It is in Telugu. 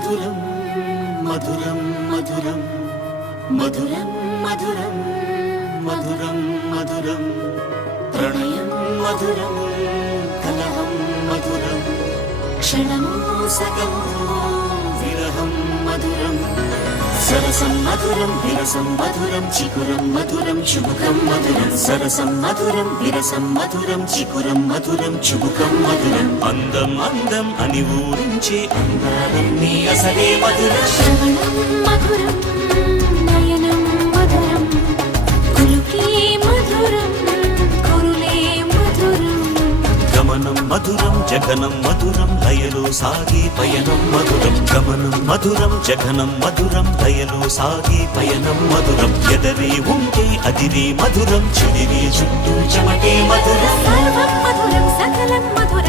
మధురం మధురం మధురం మధురం మధురం మధురం మధురం ప్రణయం మధురం కలహం మధురం క్షణము సగము విరహం మధురం సరసం మధురం విరసం మధురం చికురం మధురం చుబుకం మధురం సరసం మధురం విరసం మధురం చికురం మధురం చుబుకం మధురం అందం అందం అని ఊరించే అందాలన్నీ అసలే మధురం శ్రవణం మధురం నయనం మధురం కులుకే మధురం కురులే మధురం గమనం మధురం జగనం మధురం లయలో సాగే పయనం మధురం గమనం మధురం జగనం మధురం లయలో సాగే పయనం మధురం ఎదరే ఉంటే అదిరే మధురం చెదిరే చుట్టూ చెమటే మధురం సర్వం మధురం సకలం మధురం